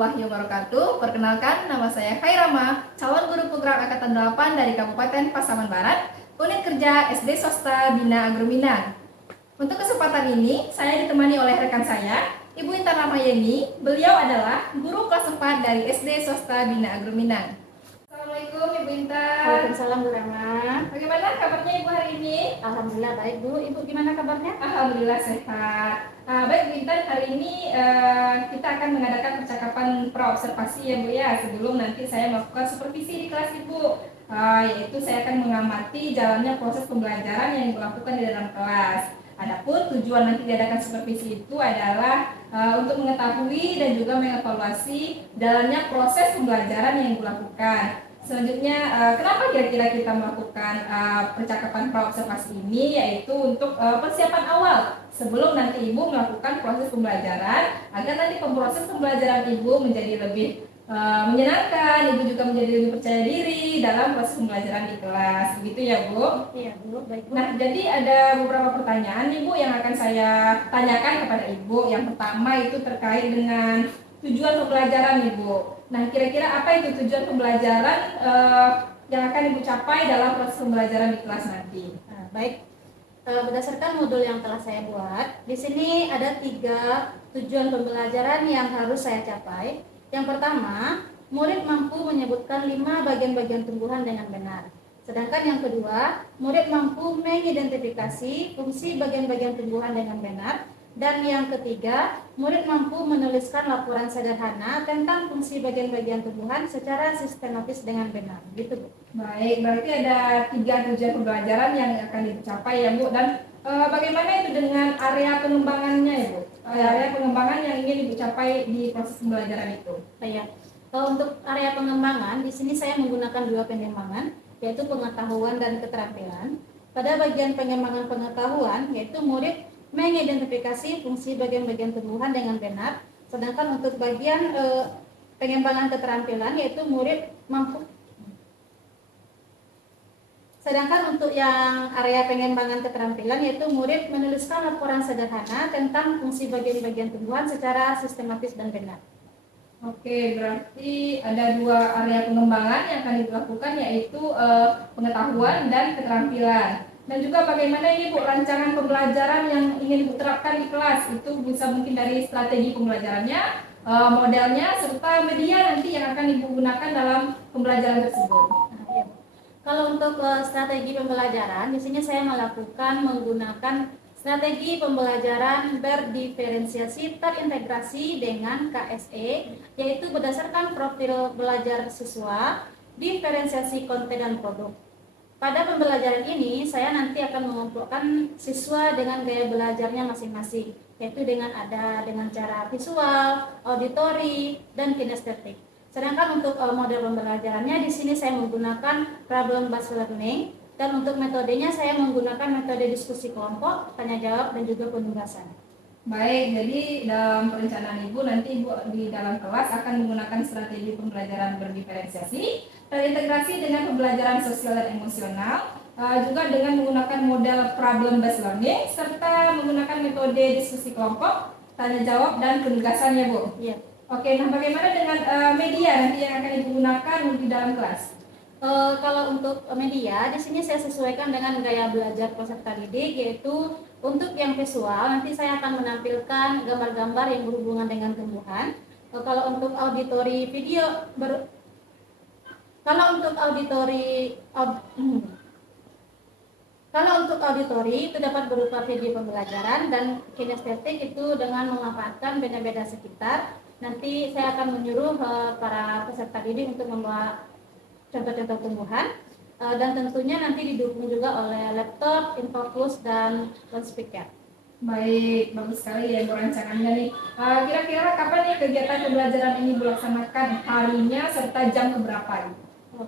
warahmatullahi wabarakatuh. Perkenalkan, nama saya Khairama, calon guru program Angkatan 8 dari Kabupaten Pasaman Barat, unit kerja SD Swasta Bina Agro Minang. Untuk kesempatan ini, saya ditemani oleh rekan saya, Ibu Intan Ramayeni. Beliau adalah guru kelas 4 dari SD Swasta Bina Agro Minang. Assalamualaikum Ibu Intan. Waalaikumsalam Bu Rama. Bagaimana kabarnya Ibu hari ini? Alhamdulillah baik Bu. Ibu gimana kabarnya? Alhamdulillah sehat. Baik Bu Intan, hari ini kita akan mengadakan percakapan praobservasi ya Bu ya, sebelum nanti saya melakukan supervisi di kelas Ibu. Yaitu saya akan mengamati jalannya proses pembelajaran yang dilakukan di dalam kelas. Adapun tujuan nanti diadakan supervisi itu adalah untuk mengetahui dan juga mengevaluasi jalannya proses pembelajaran yang dilakukan. Selanjutnya, kenapa kira-kira kita melakukan percakapan praobservasi ini, yaitu untuk persiapan awal sebelum nanti Ibu melakukan proses pembelajaran, agar nanti proses pembelajaran Ibu menjadi lebih menyenangkan, Ibu juga menjadi lebih percaya diri dalam proses pembelajaran di kelas. Begitu ya Bu? Iya Bu, baik Bu. Nah, jadi ada beberapa pertanyaan Ibu yang akan saya tanyakan kepada Ibu. Yang pertama itu terkait dengan tujuan pembelajaran Ibu. Nah, kira-kira apa itu tujuan pembelajaran yang akan Ibu capai dalam proses pembelajaran di kelas nanti? Nah, baik. Berdasarkan modul yang telah saya buat, di sini ada 3 tujuan pembelajaran yang harus saya capai. Yang pertama, murid mampu menyebutkan 5 bagian-bagian tumbuhan dengan benar. Sedangkan yang kedua, murid mampu mengidentifikasi fungsi bagian-bagian tumbuhan dengan benar. Dan yang ketiga, murid mampu menuliskan laporan sederhana tentang fungsi bagian-bagian tumbuhan secara sistematis dengan benar. Gitu Bu. Baik, berarti ada 3 tujuan pembelajaran yang akan dicapai ya Bu. Dan bagaimana itu dengan area pengembangannya ya Bu? Area pengembangan yang ingin Ibu capai di proses pembelajaran itu. Baik. Kalau untuk area pengembangan, di sini saya menggunakan 2 pengembangan, yaitu pengetahuan dan keterampilan. Pada bagian pengembangan pengetahuan, yaitu murid mengidentifikasi fungsi bagian-bagian tumbuhan dengan benar. Sedangkan untuk bagian pengembangan keterampilan, yaitu murid mampu. Sedangkan untuk yang area pengembangan keterampilan, yaitu murid menuliskan laporan sederhana tentang fungsi bagian-bagian tumbuhan secara sistematis dan benar. Oke, berarti ada 2 area pengembangan yang akan dilakukan, yaitu pengetahuan dan keterampilan. Dan juga bagaimana ini Bu rancangan pembelajaran yang ingin diterapkan di kelas, itu bisa mungkin dari strategi pembelajarannya, modelnya, serta media nanti yang akan Ibu gunakan dalam pembelajaran tersebut. Nah, ya. Kalau untuk strategi pembelajaran, di sini saya menggunakan strategi pembelajaran berdiferensiasi terintegrasi dengan KSE, yaitu berdasarkan profil belajar siswa, diferensiasi konten dan produk. Pada pembelajaran ini, saya nanti akan mengumpulkan siswa dengan gaya belajarnya masing-masing, yaitu dengan cara visual, auditori, dan kinestetik. Sedangkan untuk model pembelajarannya di sini saya menggunakan problem based learning, dan untuk metodenya saya menggunakan metode diskusi kelompok, tanya jawab, dan juga penugasan. Baik, jadi dalam perencanaan Ibu nanti Ibu di dalam kelas akan menggunakan strategi pembelajaran berdiferensiasi, terintegrasi dengan pembelajaran sosial dan emosional, juga dengan menggunakan model problem based learning, serta menggunakan metode diskusi kelompok, tanya jawab, dan penugasan ya Bu. Iya. Oke, nah bagaimana dengan media nanti yang akan Ibu gunakan di dalam kelas? Kalau untuk media, di sini saya sesuaikan dengan gaya belajar peserta didik, yaitu untuk yang visual nanti saya akan menampilkan gambar-gambar yang berhubungan dengan tumbuhan. Kalau untuk auditori video Kalau untuk auditori itu dapat berupa video pembelajaran, dan kinestetik itu dengan memanfaatkan benda-benda sekitar. Nanti saya akan menyuruh para peserta didik untuk membawa contoh-contoh tumbuhan, dan tentunya nanti didukung juga oleh laptop, infoclus, dan loudspeaker. Baik, bagus sekali ya Bu rancangannya nih. Kira-kira kapan nih kegiatan pembelajaran ini dilaksanakan, harinya serta jam keberapa?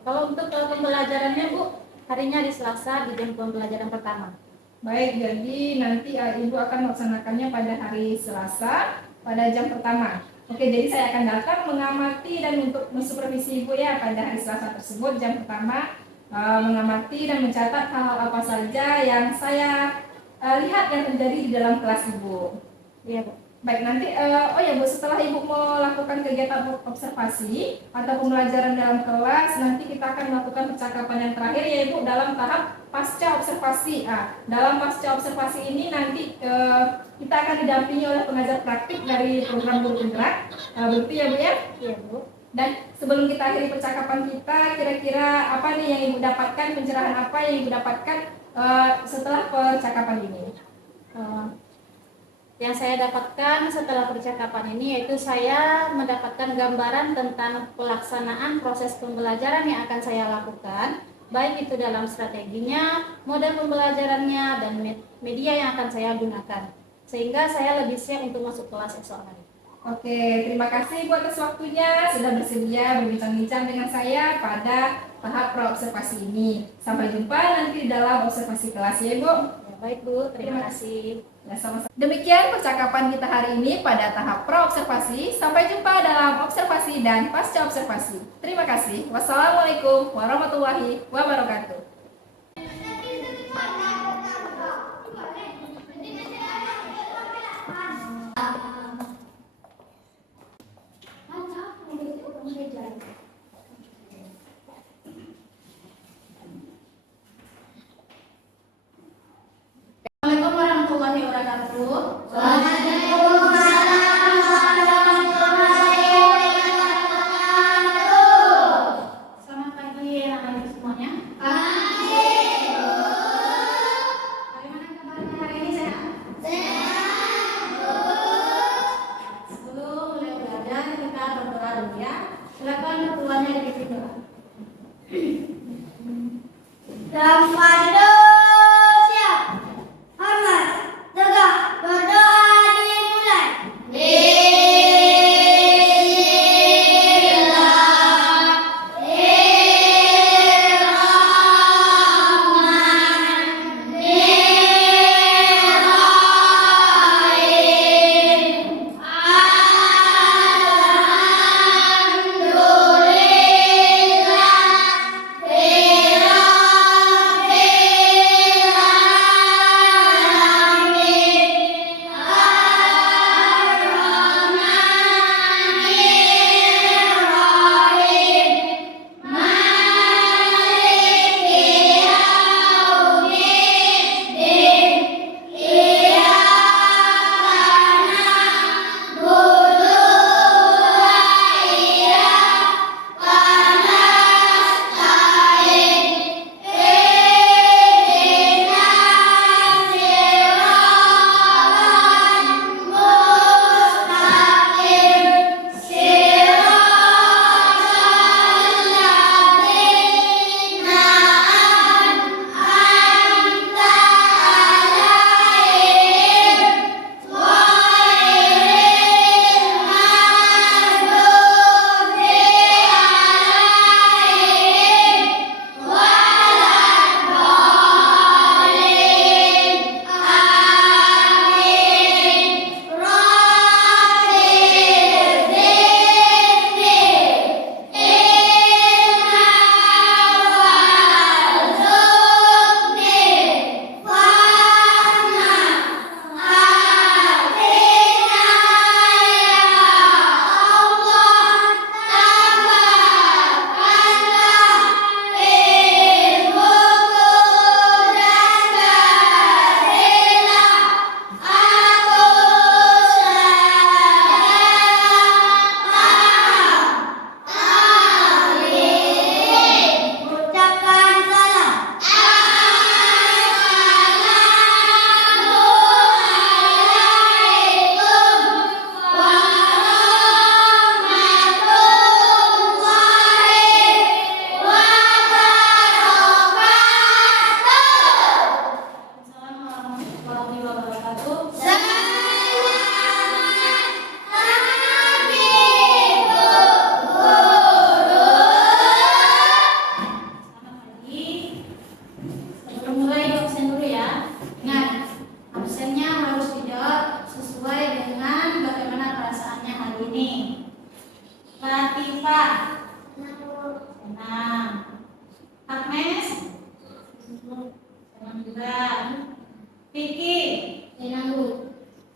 Kalau untuk pembelajarannya Bu, harinya di Selasa di jam pembelajaran pertama. Baik, jadi nanti Ibu akan melaksanakannya pada hari Selasa pada jam pertama. Oke, jadi saya akan datang mengamati dan untuk mensupervisi Ibu ya pada hari Selasa tersebut jam pertama, mengamati dan mencatat hal-hal apa saja yang saya lihat yang terjadi di dalam kelas Ibu. Iya Bu. Baik, nanti oh ya Bu, setelah Ibu melakukan kegiatan observasi atau pembelajaran dalam kelas, nanti kita akan melakukan percakapan yang terakhir ya Ibu dalam tahap pasca observasi. Dalam pasca observasi ini nanti kita akan didampingi oleh pengajar praktik dari program Guru Penggerak. Begitu ya Bu ya? Iya Bu. Dan sebelum kita akhiri percakapan kita, kira-kira apa nih yang Ibu dapatkan, pencerahan apa yang Ibu dapatkan setelah percakapan ini? Yang saya dapatkan setelah percakapan ini yaitu saya mendapatkan gambaran tentang pelaksanaan proses pembelajaran yang akan saya lakukan, baik itu dalam strateginya, model pembelajarannya, dan media yang akan saya gunakan, sehingga saya lebih siap untuk masuk kelas esok hari. Oke, terima kasih buat atas waktunya sudah bersedia berbincang-bincang dengan saya pada tahap praobservasi ini. Sampai jumpa nanti di dalam observasi kelas ya, Bu. Ya, baik Bu, terima kasih. Ya, sama-sama. Demikian percakapan kita hari ini pada tahap praobservasi. Sampai jumpa dalam observasi dan pasca observasi. Terima kasih. Wassalamualaikum warahmatullahi wabarakatuh. Assalamualaikum warahmatullahi wabarakatuh. Selamat pagi anak-anak semuanya. Bagaimana kabarnya hari ini, sehat? Sebelum mulai belajar kita berdoa dulu ya. Silakan ketuanya dipimpin doa. Vicky, senang Bu.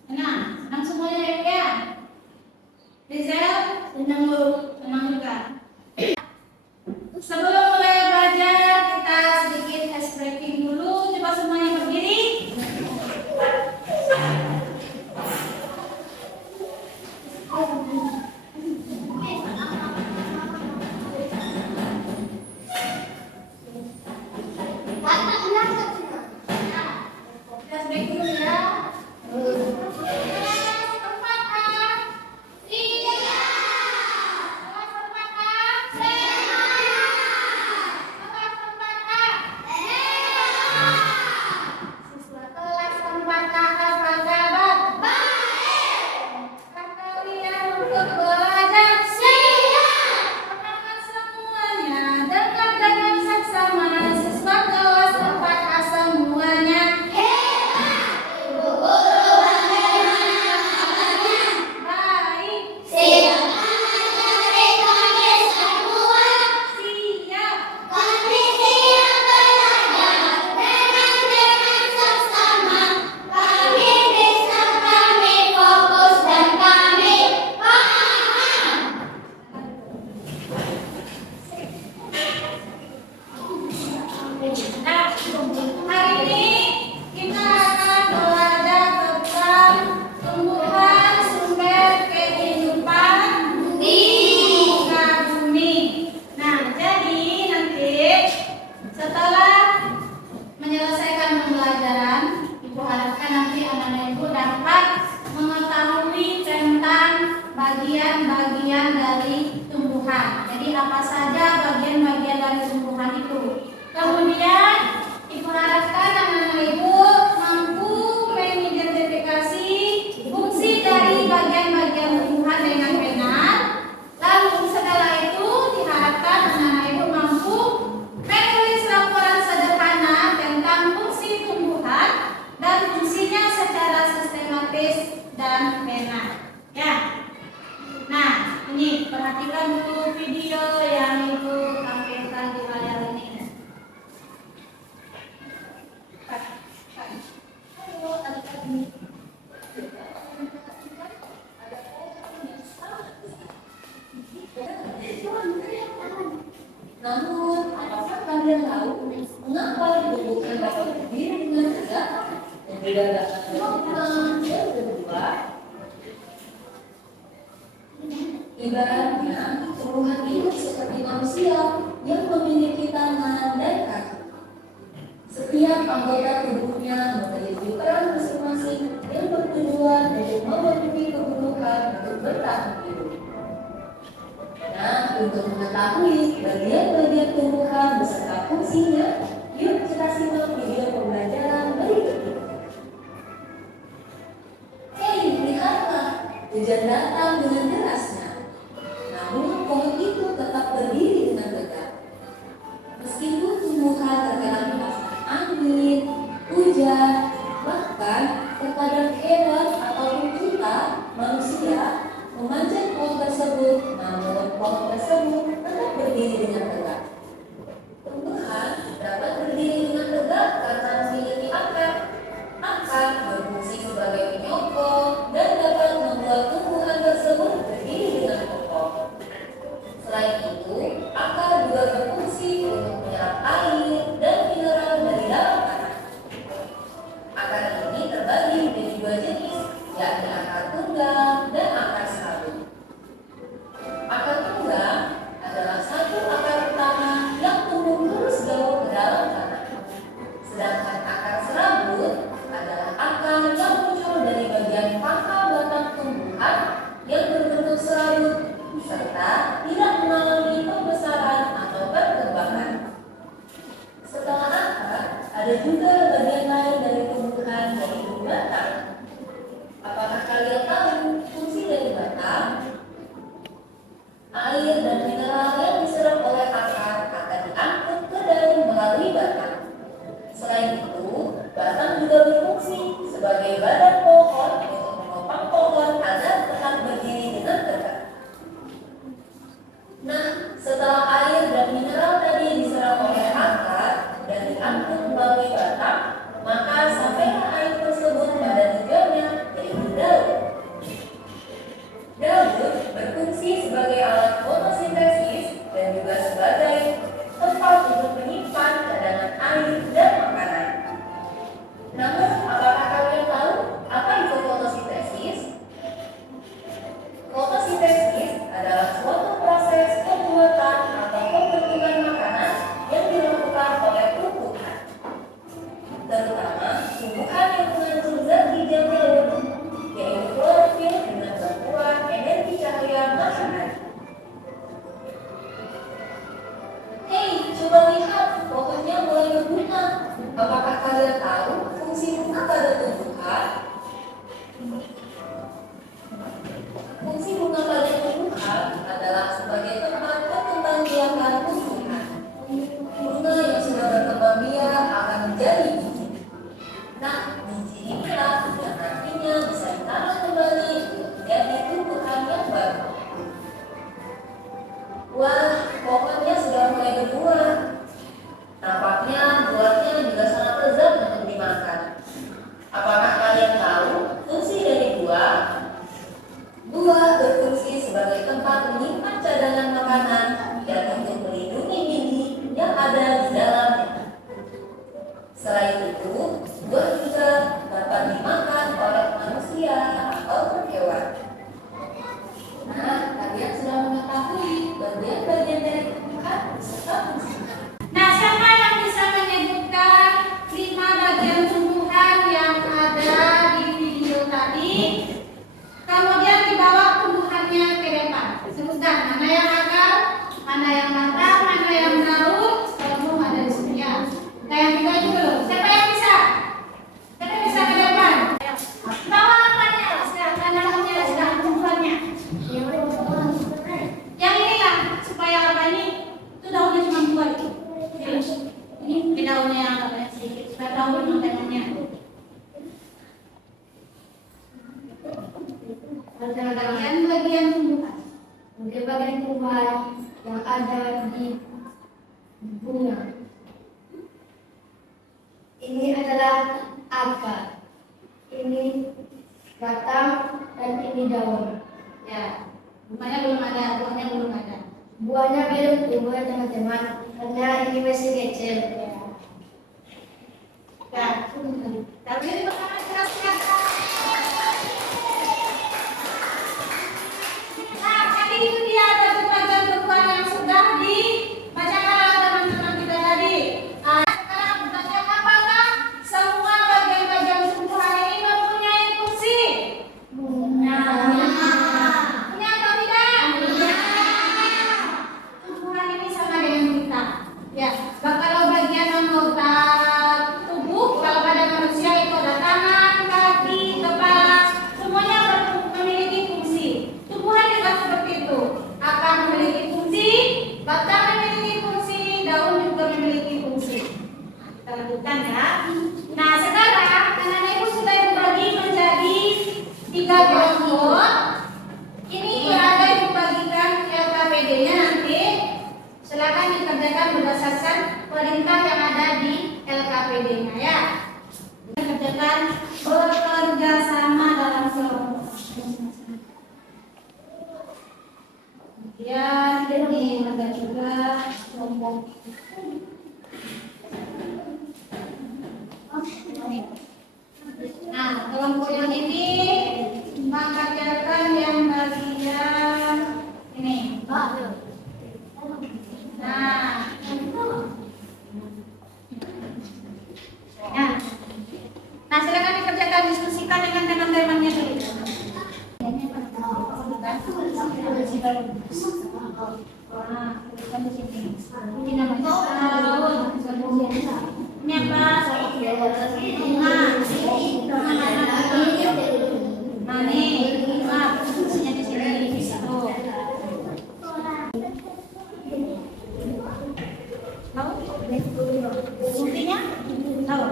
Senang semuanya ya. Tenang Bu, tenang juga. Sebelum mulai belajar, kita sedikit ice breaking dulu. Coba semuanya berdiri. Ice break dulu ya. Nah, hari ini kita akan belajar tentang tumbuhan sumber kehidupan di muka bumi. Nah, jadi nanti setelah menyelesaikan pembelajaran, Ibu harapkan nanti anak-anak Ibu dapat mengetahui tentang bagian-bagian dari tumbuhan. Jadi apa saja bagian-bagian dari tumbuhan itu. Kemudian Ibu harapkan anak-anak Ibu mampu mengidentifikasi fungsi dari bagian-bagian tumbuhan dengan benar. Lalu setelah itu diharapkan anak-anak Ibu mampu menulis laporan sederhana tentang fungsi tumbuhan dan fungsinya secara sistematis dan benar. Ya. Nah, ini perhatikan dulu video yang Ibu tampilkan di layar ini. Namun, apakah kalian tahu mengapa dibutuhkan dapat berdiri dengan tegak dan tidak melakukan yang kedua? Ibaratnya, tumbuhan hidup seperti manusia yang memiliki tangan dan kaki. Setiap anggota tubuhnya memiliki peran masing-masing yang bertujuan untuk memenuhi kebutuhan untuk bertahan hidup. Nah, untuk mengetahui bagian-bagian tumbuhan beserta fungsinya, yuk kita simak video pembelajaran berikut ini. Hei, lihatlah, hujan datang dengan derasnya. Namun, pohon itu tetap berdiri dengan tegak. Meskipun tumbuhan terkena panas angin, hujan, bahkan terkadang hewan ataupun kita, manusia, memanjat pohon tersebut, namun pohon tersebut tetap berdiri dengan tegak. Tumbuhan dapat berdiri dengan tegak karena memiliki akar. Akar berfungsi sebagai penyokong dan dapat membuat tumbuhan tersebut berdiri dengan kokoh. Selain itu, akar juga berfungsi untuk menyerap air dan mineral dari dalam tanah. Akar ini terbagi menjadi dua jenis, yakni akar tunggang dan akar serabut. Akar tunggang adalah satu akar utama yang tumbuh terus jauh ke dalam tanah. Sedangkan akar serabut adalah akar yang muncul dari bagian pangkal batang tumbuhan yang berbentuk serabut serta tidak mengalami pembesaran atau perkembangan. Setelah akar, ada juga bagian lain dari tumbuhan yaitu batang. Apakah kalian tahu Sebutkan mana yang akar, mana yang batang, mana yang daun. Kalau belum ada di sini ya. Kita yang tiga dulu. Siapa yang bisa? Siapa yang bisa ke depan? Bawa akarnya, tanahnya, tumbuhannya. Yang ini lah supaya apa ini? Itu daunnya cuma dua itu. Ini daunnya yang agak banyak sedikit supaya tahu teman-temannya. Bagian tumbuhan. Untuk bagian tumbuhan yang ada di bunga. Ini adalah akar, ini batang, dan ini daun. Ya, bunganya belum ada, buahnya belum ada. Buahnya belum tumbuh ya teman-teman, karena ini masih kecil. Ya, tapi ini pertama keras-keras. Nah, tadi itu dia ada bagian tumbuhan yang sudah dibacakan oleh teman-teman kita tadi. Sekarang bertanya apakah semua bagian-bagian tumbuhan ini mempunyai fungsi? Punya atau tidak? Tumbuhan ini sama dengan kita. Ya, kalau bagian anggota tubuh, kalau pada manusia itu ada tangan, kaki, kepala, semuanya memiliki fungsi. Tumbuhan juga seperti itu. Akar memiliki fungsi, batang memiliki fungsi, daun juga memiliki fungsi. Nah, kita lanjutkan ya. Nah, sekarang anak-anak ibu sudah dibagi menjadi 3 kelompok. Ini ada ibu bagikan LKPD-nya nanti. Silakan dikerjakan berdasarkan perintah yang ada di LKPD-nya ya. Dikerjakan bekerja sama dalam kelompok. Kemudian ini ada juga kelompok. Nah, kelompok yang ini mengerjakan yang bagian ini. Nah, nah silakan dikerjakan, diskusikan dengan teman-temannya dulu. Nah, tuliskan di sini. Ini namanya daun. Ini apa? Bunga. Nah, nih, tulisnya di sini. Tuh. Tahu? Fungsinya? Tahu?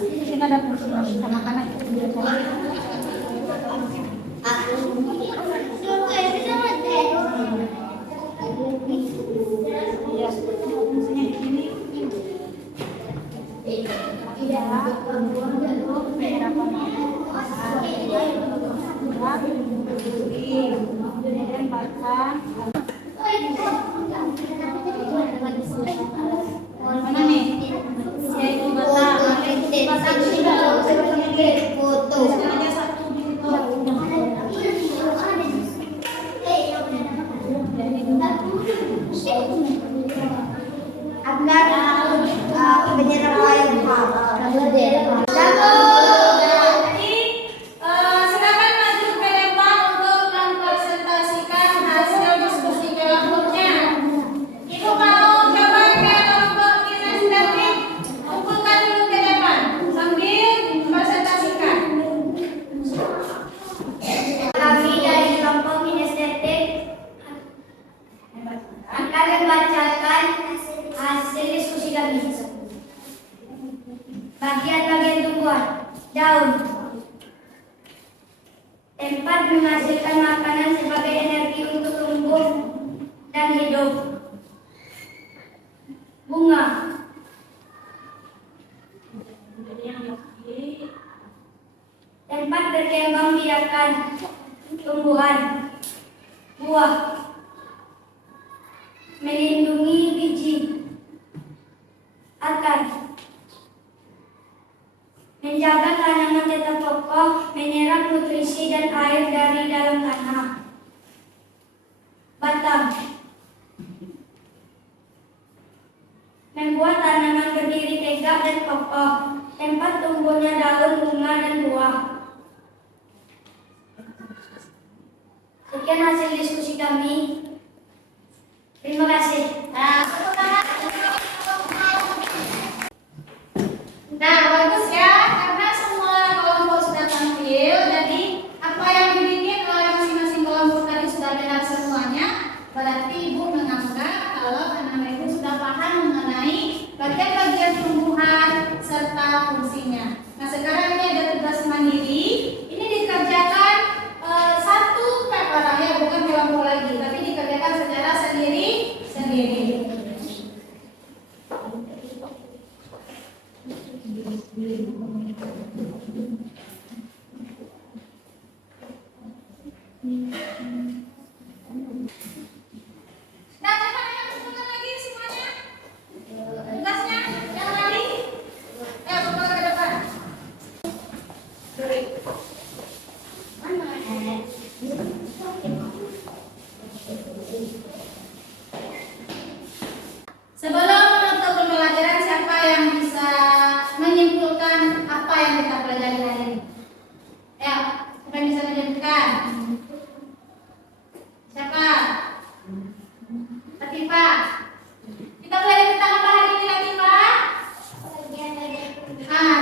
Kita ada fungsi sama kanan. Ya, fungsinya di sini. Mana nih? Yaitu batang. Batang foto. Ada satu di situ. Silakan maju ke depan untuk mempresentasikan hasil diskusi kelompoknya. Ibu mau coba ke kelompok kinestetik, kumpulkan dulu ke depan sambil presentasikan. Kami dari kelompok kinestetik akan membacakan hasil diskusi kami. Bagian-bagian tumbuhan, daun, tempat menghasilkan makanan sebagai energi untuk tumbuh dan hidup. Bunga, tempat berkembang biakan tumbuhan. Buah, melindungi biji. Akar, menjaga tanaman tetap kokoh, menyerap nutrisi dan air dari dalam tanah. Batang, membuat tanaman berdiri tegak dan kokoh, tempat tumbuhnya daun, bunga, dan buah. Sekian hasil diskusi kami. Terima kasih. Nah, bagus ya, karena semua kelompok sudah tampil, jadi apa yang dibikin oleh masing-masing kelompok tadi sudah benar semuanya, berarti Ibu menganggap kalau anak-anak Ibu sudah paham mengenai bagian-bagian tumbuhan serta fungsinya. Nah, sekarang ini ada tugas mandiri, ini dikerjakan satu per orang ya, bukan kelompok lagi, tapi dikerjakan secara sendiri-sendiri. Nah, coba yang sebentar lagi semuanya. Tugasnya yang lari. Bapak ke depan. Sebelum menutup pembelajaran, siapa yang bisa menyimpulkan apa yang kita pelajari hari ini? Ya, siapa yang bisa menyimpulkan? Siapa? Latifah. Kita belajar tentang apa hari ini, Latifah?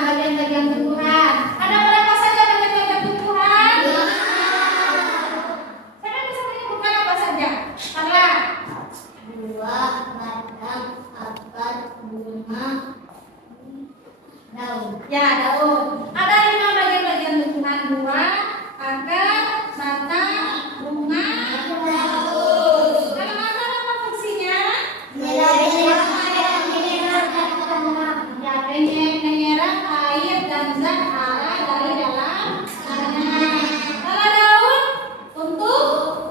Bagian-bagian tumbuhan. Ada berapa saja bagian-bagian tumbuhan? Siapa bisa menyebutkan apa saja? Carla. Buah, batang, akar, bunga, daun. Ya, daun. Ada 5 bagian-bagian tumbuhan: buah, akar, batang, bunga, daun. Kalau akar apa fungsinya? Ya, menyerap air dan zat hara dari dalam tanah. Kalau daun untuk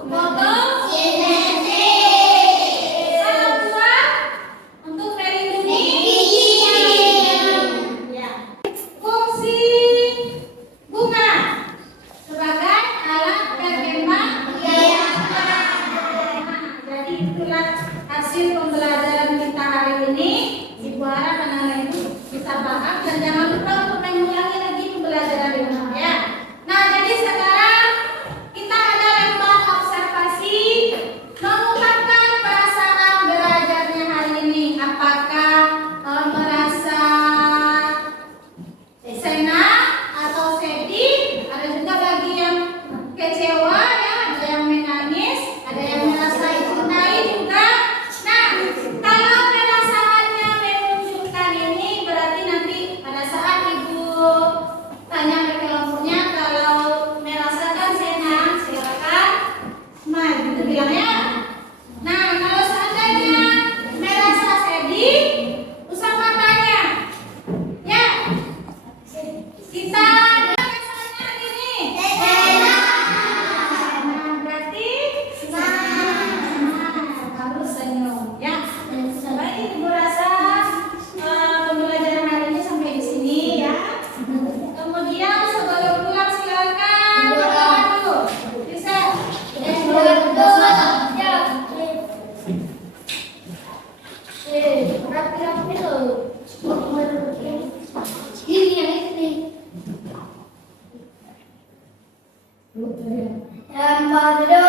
fotosintesis. Kalau buah untuk melindungi. Ya. Fungsi bunga sebagai alat berkembang biakan. Jadi itulah hasil pembelajaran kita hari ini. Ibu harap anak-anak itu bisa paham dan jangan lupa untuk mengulangi lagi pembelajaran di rumah ya. Nah, jadi sekarang kita ada lomba observasi mengungkapkan perasaan belajarnya hari ini. Apakah merasa senang atau sedih? Ada juga bagi yang kecewa ya, ada yang menangis, ada yang merasa dicintai juga. Nah, kalau perasaannya menunjukkan ini berarti nanti pada saat Ibu tanya ke kelompoknya, kalau merasakan senang silakan smile gitu bilang ya. Nah, kalau seandainya merasa sedih, usap matanya. Ya. Kita biasanya gini. Nah, berarti harus senyum ya. Baik, Ibu rasa pembelajaran hari ini sampai di sini ya. Kemudian sebelum pulang silakan berdoa dulu. Bisa? Ya. Rapi-rapi dulu. Ini yang ini. Yang berdoa